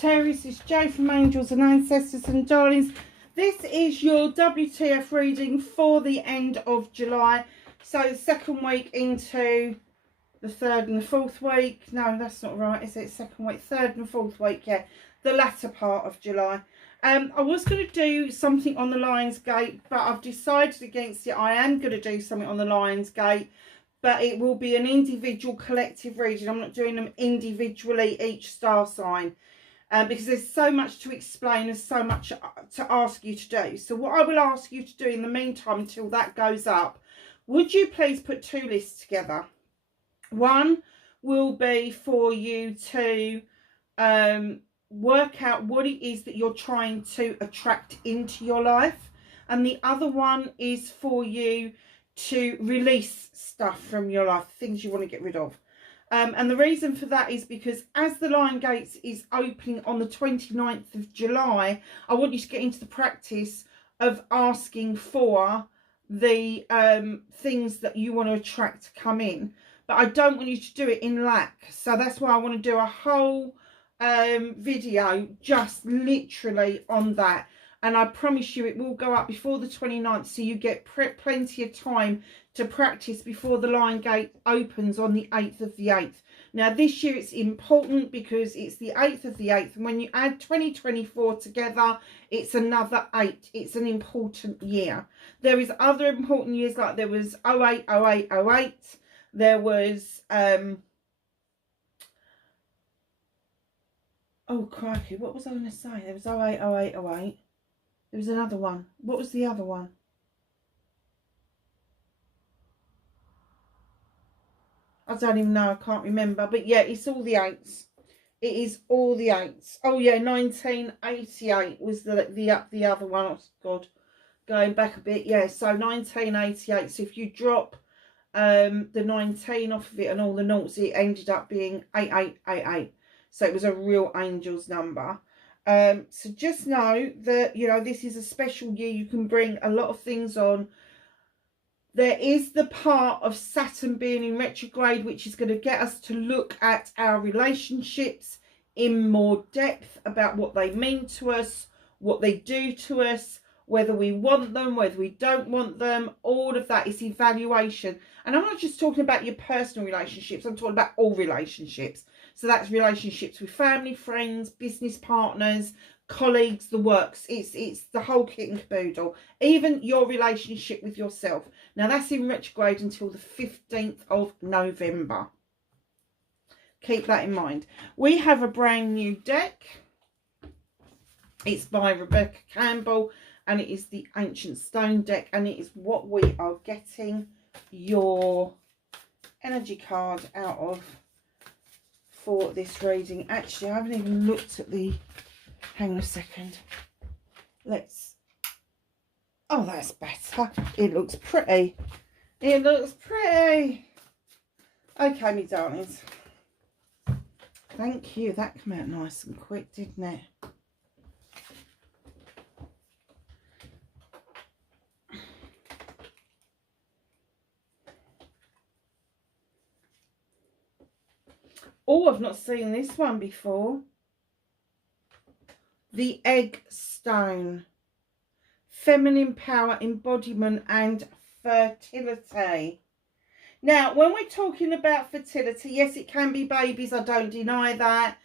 Sagittarius, it's Jo from Angels and Ancestors and Darlings. This is your WTF reading for the end of July. So second week into the third and the fourth week. No, that's not right, is it? Second week, third and fourth week, yeah. The latter part of July. I was going to do something on the Lion's Gate, but I've decided against it. I am going to do something on the Lion's Gate, but it will be an individual collective reading. I'm not doing them individually, each star sign, because there's so much to explain. There's so much to ask you to do. So what I will ask you to do in the meantime until that goes up, would you please put two lists together? One will be for you to work out what it is that you're trying to attract into your life, and the other one is for you to release stuff from your life, things you want to get rid of. And the reason for that is because as the Lion Gates is opening on the 29th of July, I want you to get into the practice of asking for the things that you want to attract to come in. But I don't want you to do it in lack. So that's why I want to do a whole video just literally on that. And I promise you it will go up before the 29th, so you get plenty of time to practice before the Lion Gate opens on the 8th of the 8th. Now this year it's important because it's the 8th of the 8th, and when you add 2024 together, it's another 8. It's an important year. There is other important years, like there was 08, 08, 08. There was oh crikey, what was I going to say? There was 08, 08, 08. There was another one. What was the other one? I don't even know. I can't remember. But yeah, it's all the 8s. It is all the 8s. Oh yeah, 1988 was the other one. Oh God, going back a bit. Yeah, so 1988. So if you drop the 19 off of it and all the noughts, it ended up being 8888. So it was a real angel's number. So just know that, you know, this is a special year. You can bring a lot of things on. There is the part of Saturn being in retrograde, which is going to get us to look at our relationships in more depth, about what they mean to us, what they do to us, whether we want them, whether we don't want them. All of that is evaluation. And I'm not just talking about your personal relationships. I'm talking about all relationships. So that's relationships with family, friends, business partners, colleagues, the works. It's the whole kit and caboodle. Even your relationship with yourself. Now that's in retrograde until the 15th of November. Keep that in mind. We have a brand new deck. It's by Rebecca Campbell, and it is the Ancient Stone deck, and it is what we are getting your energy card out of for this reading. Actually, I haven't even looked at the, hang on a second, let's, oh that's better, it looks pretty, it looks pretty. Okay me darlings, thank you, that came out nice and quick, didn't it? Oh, I've not seen this one before. The Egg Stone. Feminine power, embodiment and fertility. Now, when we're talking about fertility, yes, it can be babies. I don't deny that.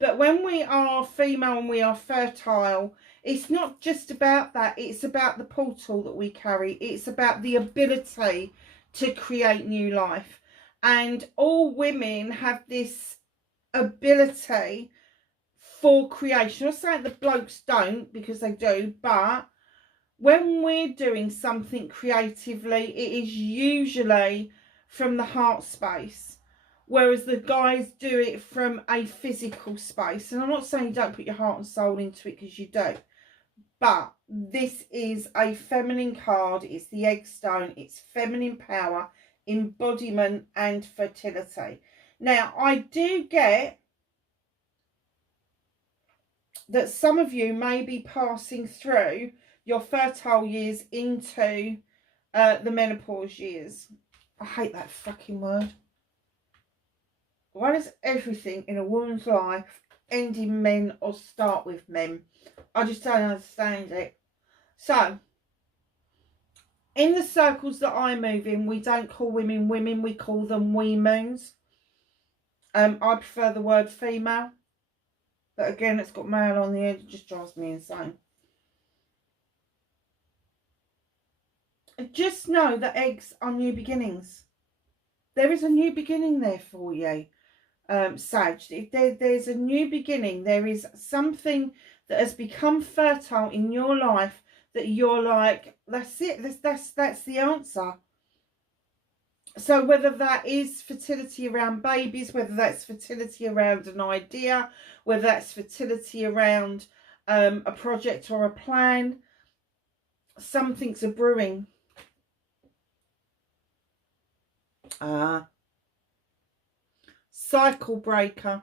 But when we are female and we are fertile, it's not just about that. It's about the portal that we carry. It's about the ability to create new life. And all women have this ability for creation. I'm not saying the blokes don't, because they do, but when we're doing something creatively, it is usually from the heart space, whereas the guys do it from a physical space. And I'm not saying you don't put your heart and soul into it, because you do, but this is a feminine card. It's the Egg Stone. It's feminine power, embodiment and fertility. Now I do get that some of you may be passing through your fertile years into the menopause years. I hate that fucking word. Why does everything in a woman's life ending men or start with men. I just don't understand it. So, in the circles that I move in, we don't call women women, we call them wee moons. I prefer the word female. But again, it's got male on the end. It just drives me insane. Just know that eggs are new beginnings. There is a new beginning there for you, Sag. There's a new beginning. There is something that has become fertile in your life that you're like, that's it. That's the answer. So whether that is fertility around babies, whether that's fertility around an idea, whether that's fertility around a project or a plan, something's a brewing. Cycle breaker.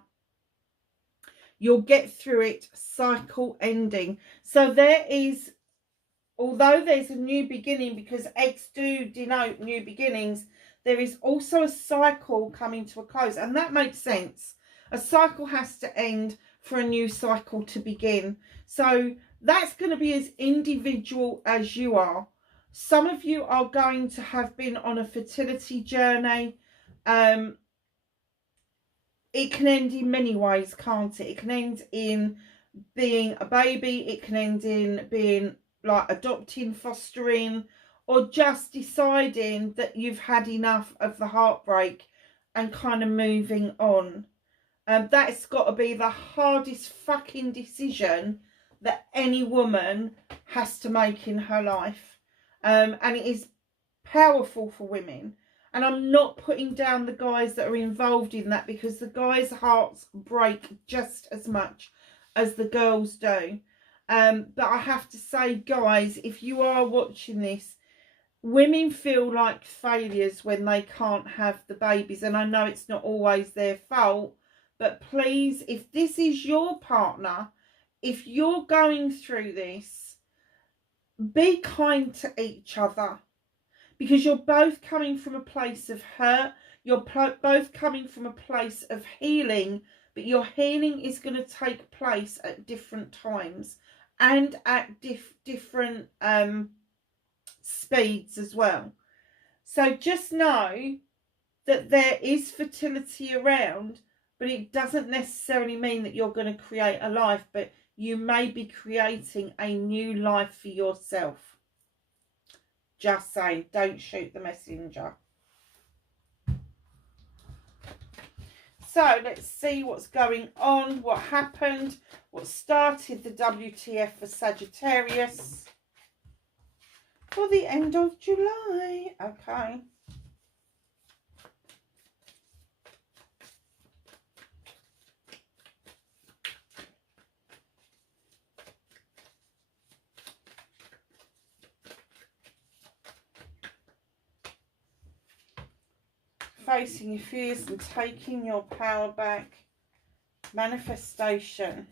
You'll get through it. Cycle ending. So there is, although there's a new beginning, because eggs do denote new beginnings, there is also a cycle coming to a close. And that makes sense. A cycle has to end for a new cycle to begin. So that's going to be as individual as you are. Some of you are going to have been on a fertility journey. It can end in many ways, can't it? It can end in being a baby. It can end in being like adopting, fostering, or just deciding that you've had enough of the heartbreak and kind of moving on. That's got to be the hardest fucking decision that any woman has to make in her life. And it is powerful for women. And I'm not putting down the guys that are involved in that, because the guys' hearts break just as much as the girls do. But I have to say, guys, if you are watching this, women feel like failures when they can't have the babies. And I know it's not always their fault, but please, if this is your partner, if you're going through this, be kind to each other. Because you're both coming from a place of hurt. You're both coming from a place of healing. But your healing is going to take place at different times. And at different speeds as well. So just know that there is fertility around. But it doesn't necessarily mean that you're going to create a life. But you may be creating a new life for yourself. Just saying, don't shoot the messenger. So let's see what's going on, what happened, what started the WTF for Sagittarius for the end of July. Okay. Facing your fears and taking your power back. Manifestation.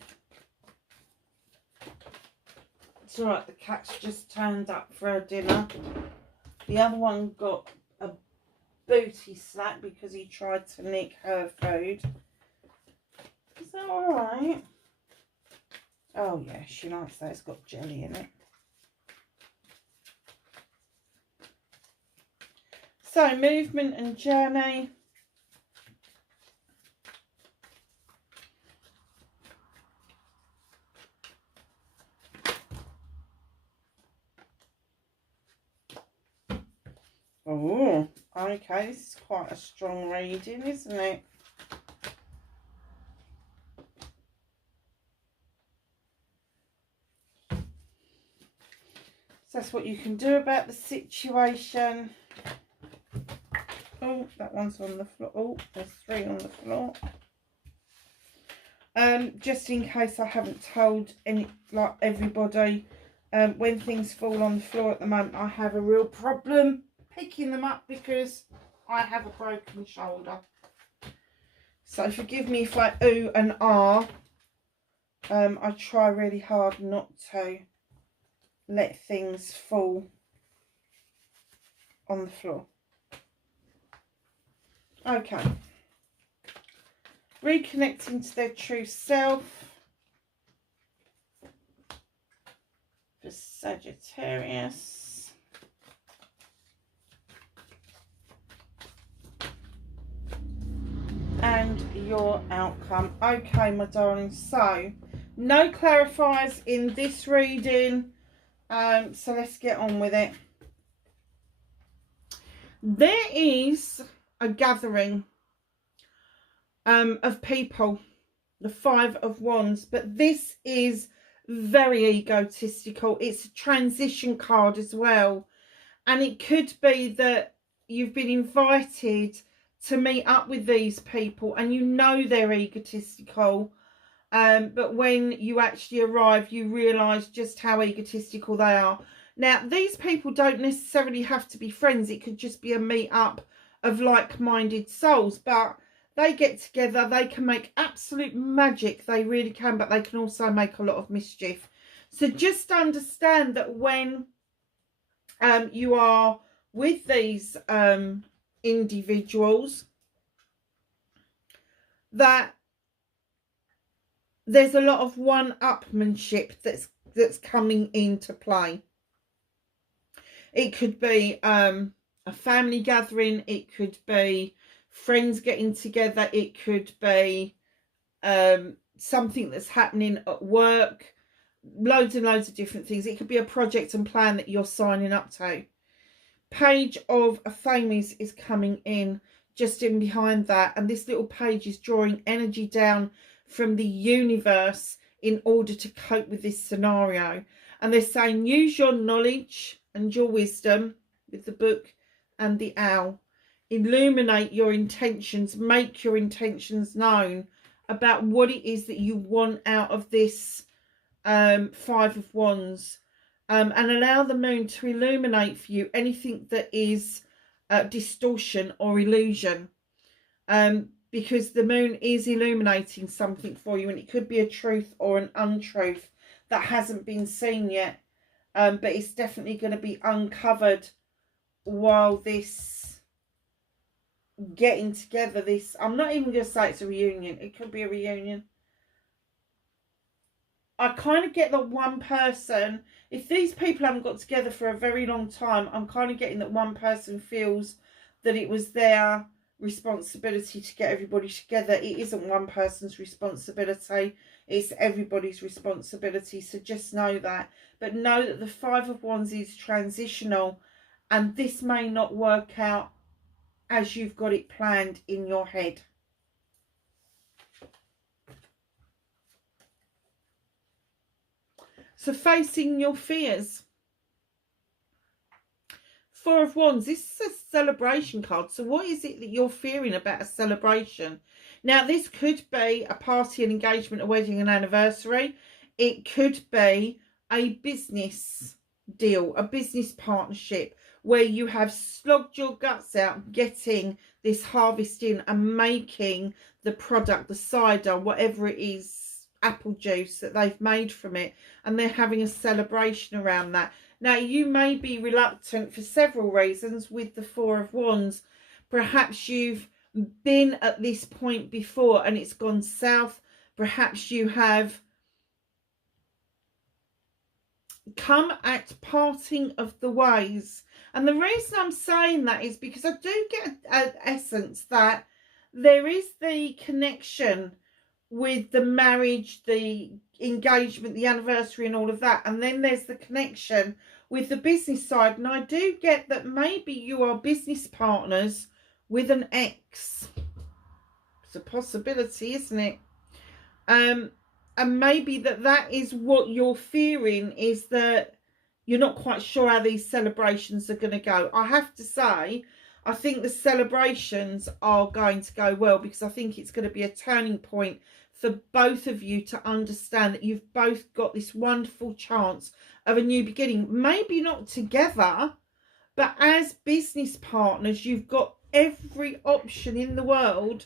It's alright, the cat's just turned up for her dinner. The other one got a booty slap because he tried to nick her food. Is that alright? Oh yeah, she likes that. It's got jelly in it. So, movement and journey. Oh, okay, this is quite a strong reading, isn't it? So that's what you can do about the situation. Oh, that one's on the floor. Oh, there's 3 on the floor. Just in case I haven't told everybody, when things fall on the floor at the moment, I have a real problem picking them up because I have a broken shoulder. So forgive me if I ooh and ah. I try really hard not to let things fall on the floor. Okay. reconnecting to their true self for Sagittarius. And your outcome. Okay, my darling, so no clarifiers in this reading, so let's get on with it. There is a gathering of people, the Five of Wands, but this is very egotistical. It's a transition card as well, and it could be that you've been invited to meet up with these people and you know they're egotistical, but when you actually arrive you realise just how egotistical they are. Now, these people don't necessarily have to be friends. It could just be a meet up of like-minded souls, but they get together, they can make absolute magic, they really can, but they can also make a lot of mischief. So just understand that when you are with these individuals, that there's a lot of one-upmanship that's coming into play. It could be a family gathering, it could be friends getting together, it could be something that's happening at work, loads and loads of different things. It could be a project and plan that you're signing up to. Page of Famies is coming in just in behind that, and this little page is drawing energy down from the universe in order to cope with this scenario. And they're saying use your knowledge and your wisdom with the book and the owl. Illuminate your intentions, make your intentions known about what it is that you want out of this Five of Wands, and allow the moon to illuminate for you anything that is distortion or illusion, because the moon is illuminating something for you, and it could be a truth or an untruth that hasn't been seen yet, but it's definitely going to be uncovered while this getting together, this, I'm not even going to say it's a reunion, it could be a reunion. I kind of get that one person, if these people haven't got together for a very long time, I'm kind of getting that one person feels that it was their responsibility to get everybody together. It isn't one person's responsibility, it's everybody's responsibility, so just know that. But know that the Five of Wands is transitional, and this may not work out as you've got it planned in your head. So facing your fears. Four of Wands, this is a celebration card. So what is it that you're fearing about a celebration? Now, this could be a party, an engagement, a wedding, an anniversary. It could be a business deal, a business partnership, where you have slogged your guts out getting this harvest in and making the product, the cider, whatever it is, apple juice that they've made from it, and they're having a celebration around that. Now, you may be reluctant for several reasons with the Four of Wands. Perhaps you've been at this point before and it's gone south. Perhaps you have come at parting of the ways. And the reason I'm saying that is because I do get an essence that there is the connection with the marriage, the engagement, the anniversary and all of that, and then there's the connection with the business side. And I do get that maybe you are business partners with an ex. It's a possibility, isn't it? And maybe that is what you're fearing, is that you're not quite sure how these celebrations are going to go. I have to say, I think the celebrations are going to go well, because I think it's going to be a turning point for both of you to understand that you've both got this wonderful chance of a new beginning. Maybe not together, but as business partners, you've got every option in the world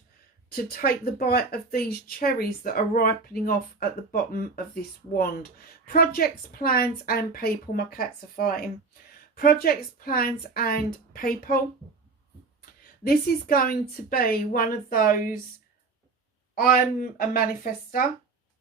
to take the bite of these cherries that are ripening off at the bottom of this wand. Projects, plans and people. My cats are fighting. Projects, plans and people. This is going to be one of those I'm a manifester,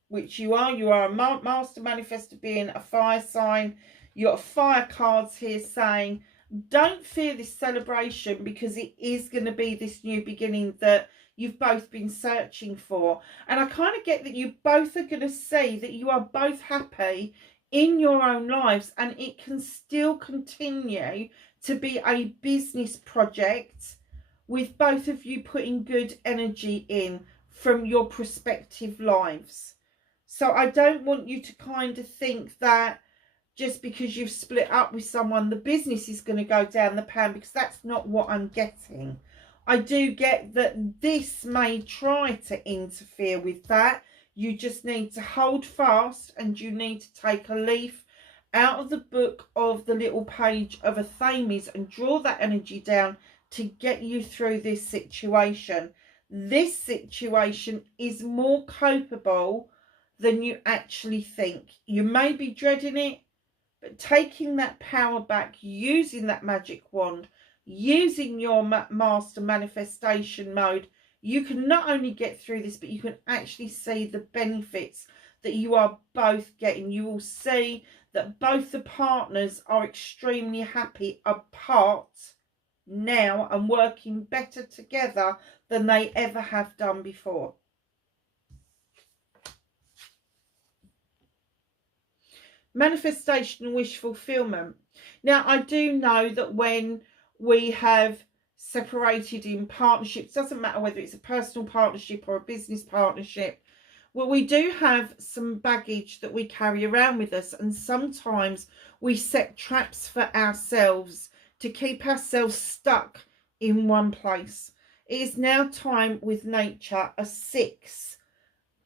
which you are. You are a master manifester, being a fire sign. You got fire cards here saying, don't fear this celebration, because it is going to be this new beginning that you've both been searching for. And I kind of get that you both are going to see that you are both happy in your own lives, and it can still continue to be a business project with both of you putting good energy in from your prospective lives. So I don't want you to kind of think that just because you've split up with someone, the business is going to go down the pan, because that's not what I'm getting. I do get that this may try to interfere with that. You just need to hold fast, and you need to take a leaf out of the book of the little page of a Thames and draw that energy down to get you through this situation. This situation is more copable than you actually think. You may be dreading it, but taking that power back, using that magic wand, using your master manifestation mode, you can not only get through this, but you can actually see the benefits that you are both getting. You will see that both the partners are extremely happy apart now and working better together than they ever have done before. Manifestation and wish fulfillment. Now, I do know that when we have separated in partnerships, doesn't matter whether it's a personal partnership or a business partnership, well, we do have some baggage that we carry around with us, and sometimes we set traps for ourselves to keep ourselves stuck in one place. It is now time with nature, a 6,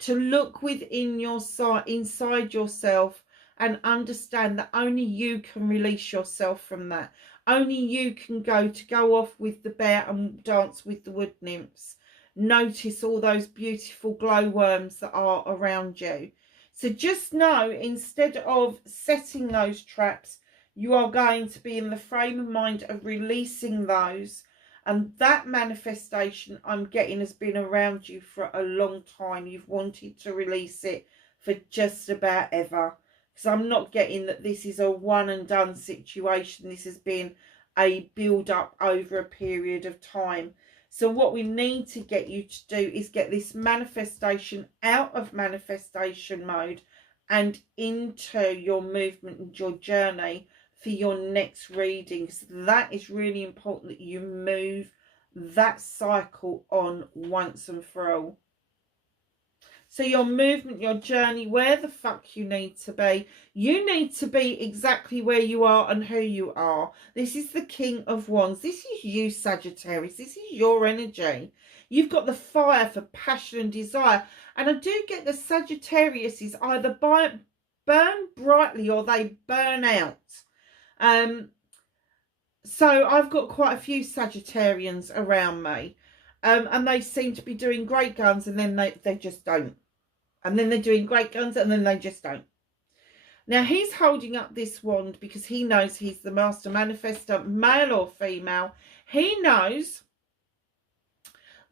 to look within your inside yourself and understand that only you can release yourself from that. Only you can go off with the bear and dance with the wood nymphs. Notice all those beautiful glowworms that are around you. So just know, instead of setting those traps, you are going to be in the frame of mind of releasing those. And that manifestation I'm getting has been around you for a long time. You've wanted to release it for just about ever. Because I'm not getting that this is a one and done situation. This has been a build up over a period of time. So what we need to get you to do is get this manifestation out of manifestation mode and into your movement and your journey for your next readings. That is really important, that you move that cycle on once and for all. So your movement, your journey, where the fuck you need to be. You need to be exactly where you are and who you are. This is the King of Wands. This is you, Sagittarius. This is your energy. You've got the fire for passion and desire. And I do get the Sagittarius is either burn brightly or they burn out. So I've got quite a few Sagittarians around me. And they seem to be doing great guns, and then they just don't. And then they're doing great guns, and then they just don't. Now, he's holding up this wand because he knows he's the master manifestor, male or female. He knows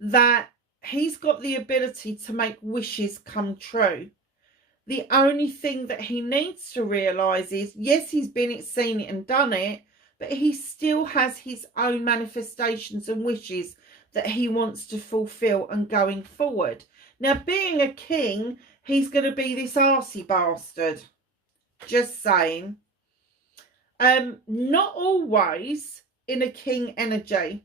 that he's got the ability to make wishes come true. The only thing that he needs to realise is, yes, he's seen it and done it, but he still has his own manifestations and wishes that he wants to fulfill and going forward. Now, being a king, he's going to be this arsey bastard. Just saying. Not always in a king energy.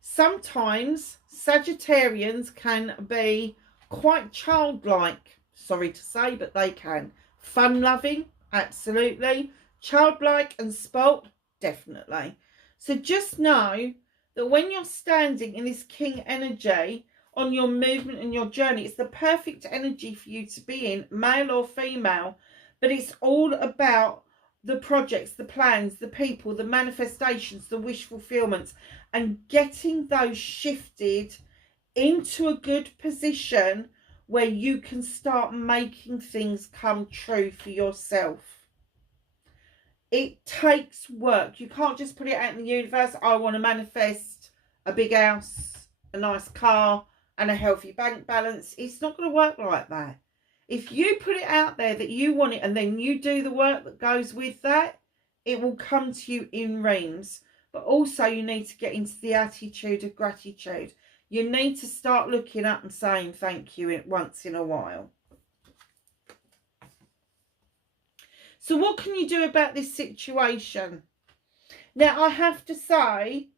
Sometimes Sagittarians can be quite childlike. Sorry to say, but they can. Fun-loving, absolutely. Childlike and spoilt, definitely. So just know that when you're standing in this king energy on your movement and your journey, it's the perfect energy for you to be in, male or female. But it's all about the projects, the plans, the people, the manifestations, the wish fulfillments, and getting those shifted into a good position where you can start making things come true for yourself. It takes work. You can't just put it out in the universe. I want to manifest a big house, a nice car, and a healthy bank balance. It's not going to work like that. If you put it out there that you want it and then you do the work that goes with that, it will come to you in reams. But also you need to get into the attitude of gratitude. You need to start looking up and saying thank you once in a while. So what can you do about this situation? Now, I have to say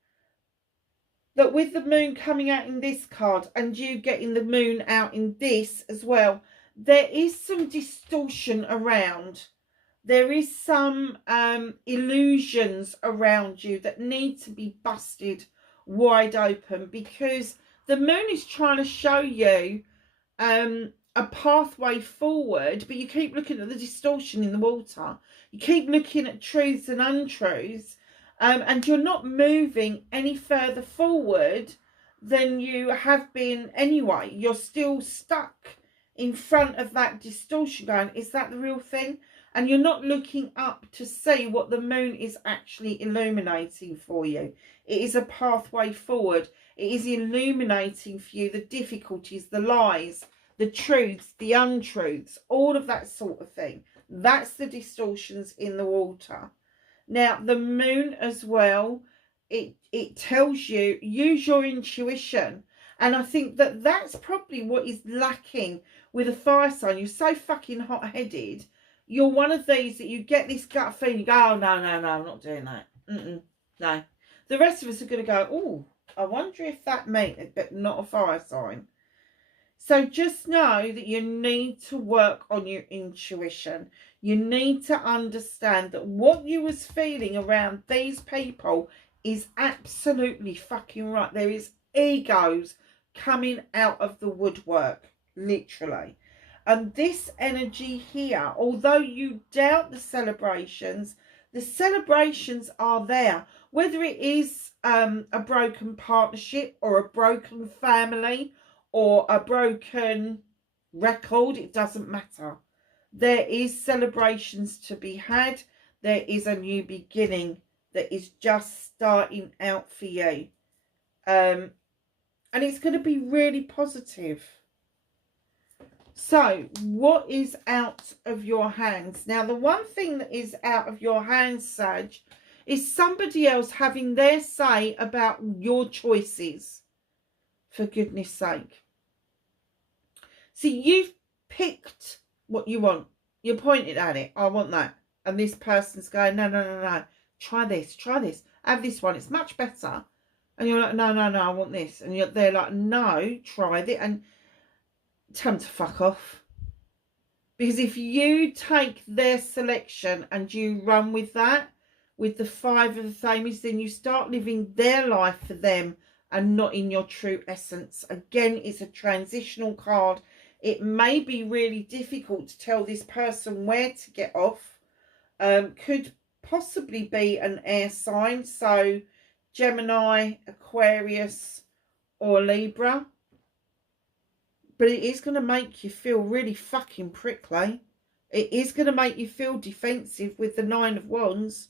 that with the moon coming out in this card and you getting the moon out in this as well, there is some distortion around. There is some illusions around you that need to be busted wide open, because the moon is trying to show you a pathway forward, but you keep looking at the distortion in the water. You keep looking at truths and untruths, and you're not moving any further forward than you have been anyway. You're still stuck in front of that distortion going, is that the real thing? And you're not looking up to see what the moon is actually illuminating for you. It is a pathway forward. It is illuminating for you the difficulties, the lies, the truths, the untruths, all of that sort of thing. That's the distortions in the water. Now, the moon as well, it tells you, use your intuition. And I think that that's probably what is lacking with a fire sign. You're so fucking hot-headed. You're one of these that you get this gut feeling, you go, oh, no, I'm not doing that. No. The rest of us are going to go, oh, I wonder if that meant, but not a fire sign. So just know that you need to work on your intuition. You need to understand that what you was feeling around these people is absolutely fucking right. There is egos coming out of the woodwork, literally. And this energy here, although you doubt the celebrations are there. Whether it is a broken partnership or a broken family or a broken record, it doesn't matter. There is celebrations to be had. There is a new beginning that is just starting out for you. And it's going to be really positive. So, what is out of your hands? Now, the one thing that is out of your hands, Sag, is somebody else having their say about your choices. For goodness sake. See, you've picked what you want. You pointed at it. I want that. And this person's going, no. Try this. Have this one. It's much better. And you're like, no, I want this. And they're like, no, try it. And tell them to fuck off. Because if you take their selection and you run with that, with the 5 of the thames, then you start living their life for them and not in your true essence. Again, it's a transitional card. It may be really difficult to tell this person where to get off. Could possibly be an air sign. So Gemini, Aquarius or Libra. But it is going to make you feel really fucking prickly. It is going to make you feel defensive with the 9 of Wands.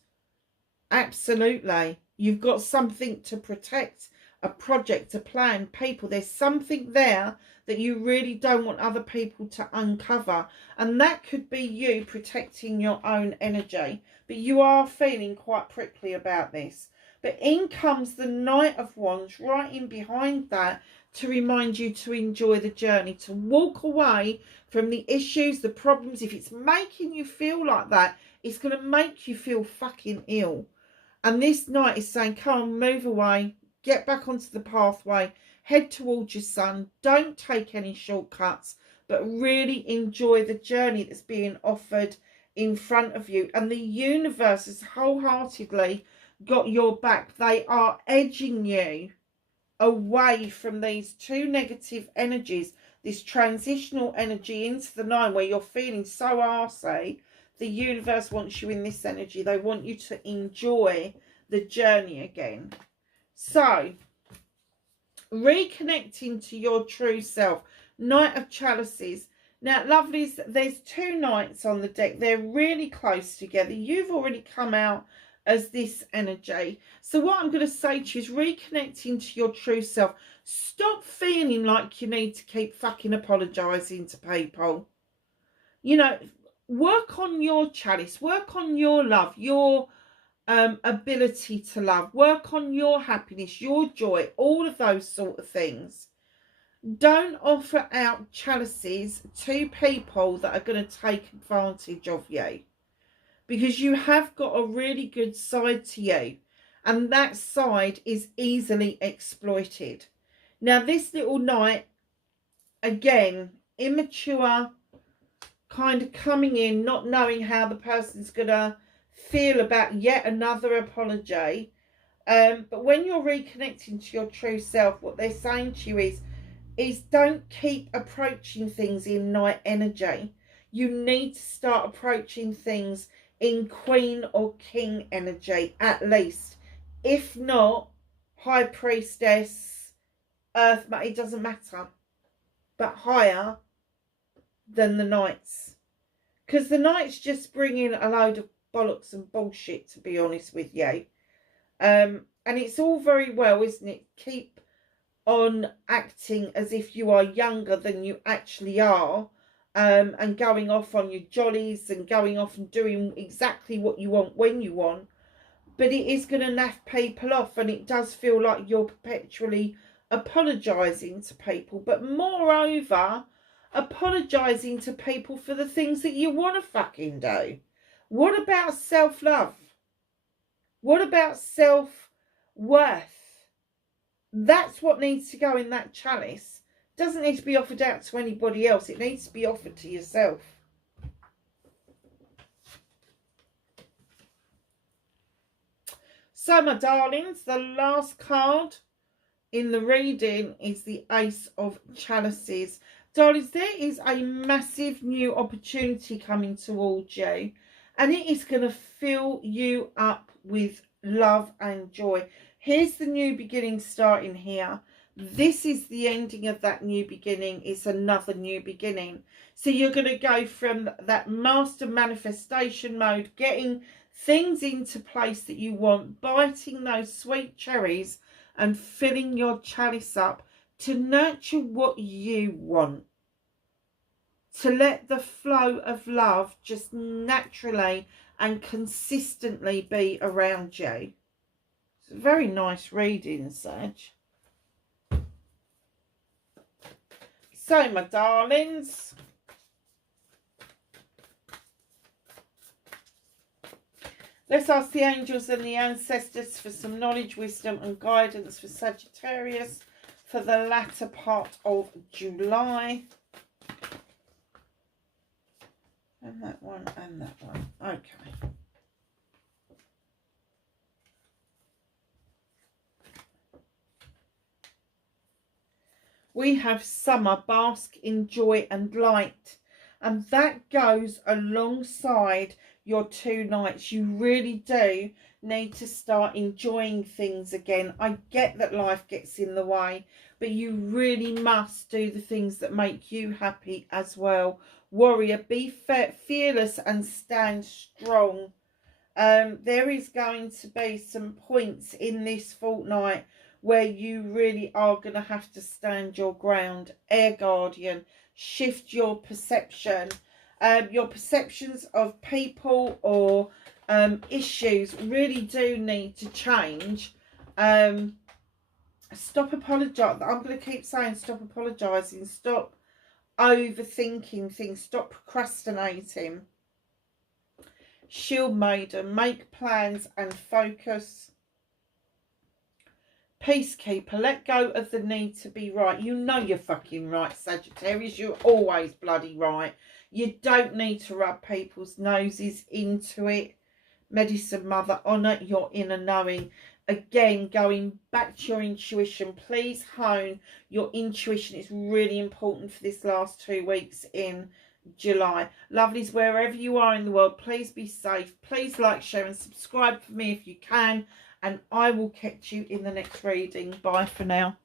Absolutely. You've got something to protect. A project, a plan, people. There's something there that you really don't want other people to uncover. And that could be you protecting your own energy. But you are feeling quite prickly about this. But in comes the Knight of Wands right in behind that to remind you to enjoy the journey, to walk away from the issues, the problems. If it's making you feel like that, it's going to make you feel fucking ill. And this Knight is saying, come on, move away, get back onto the pathway, head towards your sun. Don't take any shortcuts, but really enjoy the journey that's being offered in front of you. And the universe has wholeheartedly got your back. They are edging you away from these 2 negative energies, this transitional energy into the 9 where you're feeling so arsey. The universe wants you in this energy. They want you to enjoy the journey again. So, reconnecting to your true self. Knight of Chalices. Now, lovelies, there's 2 knights on the deck. They're really close together. You've already come out as this energy. So what I'm going to say to you is reconnecting to your true self. Stop feeling like you need to keep fucking apologising to people. You know, work on your chalice, work on your love, your ability to love, work on your happiness, your joy, all of those sort of things. Don't offer out chalices to people that are going to take advantage of you, because you have got a really good side to you, and that side is easily exploited. Now this little knight, again, immature, kind of coming in, not knowing how the person's going to feel about yet another apology. But when you're reconnecting to your true self, what they're saying to you is don't keep approaching things in knight energy. You need to start approaching things in queen or king energy, at least. If not, high priestess, earth, it doesn't matter. But higher than the knights. Because the knights just bring in a load of bollocks and bullshit, to be honest with you. And it's all very well, isn't it? Keep on acting as if you are younger than you actually are, and going off on your jollies and going off and doing exactly what you want when you want. But it is going to naff people off, and it does feel like you're perpetually apologising to people. But moreover, apologising to people for the things that you want to fucking do. What about self-love? What about self-worth? That's what needs to go in that chalice. It doesn't need to be offered out to anybody else. It needs to be offered to yourself. So, my darlings, the last card in the reading is the Ace of Chalices. Darlings, there is a massive new opportunity coming towards you, and it is going to fill you up with love and joy. Here's the new beginning starting here. This is the ending of that new beginning. It's another new beginning. So you're going to go from that master manifestation mode, getting things into place that you want, biting those sweet cherries and filling your chalice up to nurture what you want. To let the flow of love just naturally and consistently be around you. It's a very nice reading, Sag. So, my darlings, let's ask the angels and the ancestors for some knowledge, wisdom and guidance for Sagittarius for the latter part of July. And that one and that one. Okay. We have summer, bask in joy and light. And that goes alongside your two nights. You really do need to start enjoying things again. I get that life gets in the way, but you really must do the things that make you happy as well. Warrior, be fearless and stand strong. There is going to be some points in this fortnight where you really are going to have to stand your ground. Air Guardian, shift your perception. Your perceptions of people or issues really do need to change. Stop apologising. I'm going to keep saying stop apologising. Stop overthinking things. Stop procrastinating. Shield Maiden, make plans and focus. Peacekeeper, let go of the need to be right. You know you're fucking right, Sagittarius. You're always bloody right. You don't need to rub people's noses into it. Medicine Mother, honour your inner knowing. Again, going back to your intuition. Please hone your intuition. It's really important for this last 2 weeks in July. Lovelies, wherever you are in the world, please be safe. Please like, share and subscribe for me if you can. And I will catch you in the next reading. Bye for now.